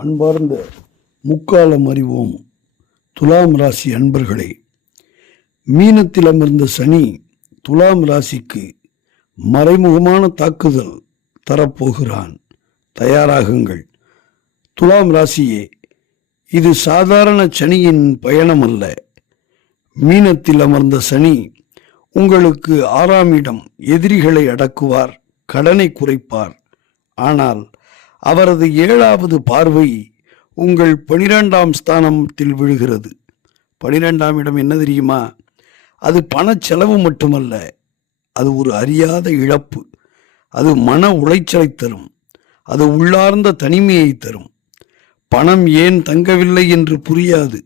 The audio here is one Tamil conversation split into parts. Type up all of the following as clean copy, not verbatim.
அன்பார்ந்த முக்காலம் அறிவோம் துலாம் ராசி அன்பர்களே, மீனத்தில் அமர்ந்த சனி துலாம் ராசிக்கு மறைமுகமான தாக்குதல் தரப்போகிறான். தயாராகுங்கள். துலாம் ராசியே, இது சாதாரண சனியின் பயணம் அல்ல. மீனத்தில் அமர்ந்த சனி உங்களுக்கு 6ஆம் இடம், எதிரிகளை அடக்குவார், கடனை குறைப்பார். ஆனால் அவரது 7வது பார்வை உங்கள் 12ஆம் ஸ்தானத்தில் விழுகிறது. 12ஆம் இடம் என்ன தெரியுமா? அது பணச்செலவு மட்டுமல்ல, அது ஒரு அறியாத இழப்பு. அது மன உளைச்சலை தரும். அது உள்ளார்ந்த தனிமையை தரும். பணம் ஏன் தங்கவில்லை என்று புரியாது.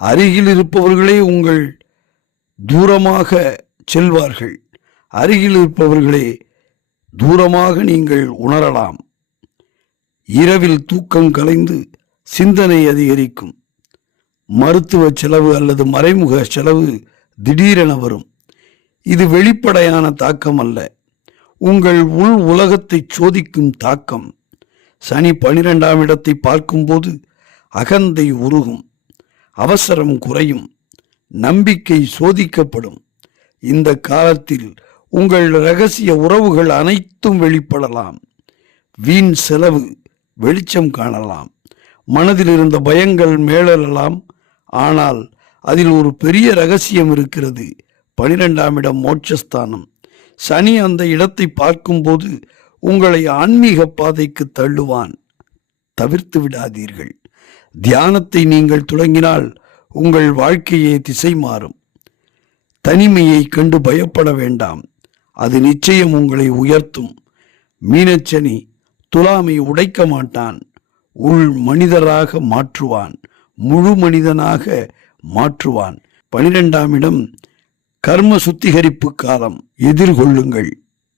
அருகில் இருப்பவர்களே உங்கள் தூரமாக செல்வார்கள். அருகில் இருப்பவர்களே தூரமாக நீங்கள் உணரலாம். இரவில் தூக்கம் கலைந்து சிந்தனை அதிகரிக்கும். மருத்துவ செலவு அல்லது மறைமுக செலவு திடீரென வரும். இது வெளிப்படையான தாக்கம் அல்ல, உங்கள் உள் உலகத்தை சோதிக்கும் தாக்கம். சனி 12ஆம் இடத்தை பார்க்கும்போது அகந்தை உருகும், அவசரம் குறையும், நம்பிக்கை சோதிக்கப்படும். இந்த காலத்தில் உங்கள் இரகசிய உறவுகள் அனைத்தும் வெளிப்படலாம். வீண் செலவு வெளிச்சம் காணலாம். மனதில் இருந்த பயங்கள் மேலெழலாம். ஆனால் அதில் ஒரு பெரிய ரகசியம் இருக்கிறது. 12ஆம் இடம் மோட்சஸ்தானம். சனி அந்த இடத்தை பார்க்கும்போது உங்களை ஆன்மீக பாதைக்கு தள்ளுவான். தவிர்த்து விடாதீர்கள். தியானத்தை நீங்கள் தொடங்கினால் உங்கள் வாழ்க்கையே திசை மாறும். தனிமையை கண்டு பயப்பட வேண்டாம், அது நிச்சயம் உங்களை உயர்த்தும். மீனச்சனி துலாமை உடைக்க மாட்டான், உள் மனிதராக மாற்றுவான், முழு மனிதனாக மாற்றுவான். 12ஆம் இடம் கர்ம சுத்திகரிப்பு காலம். எதிர்கொள்ளுங்கள்.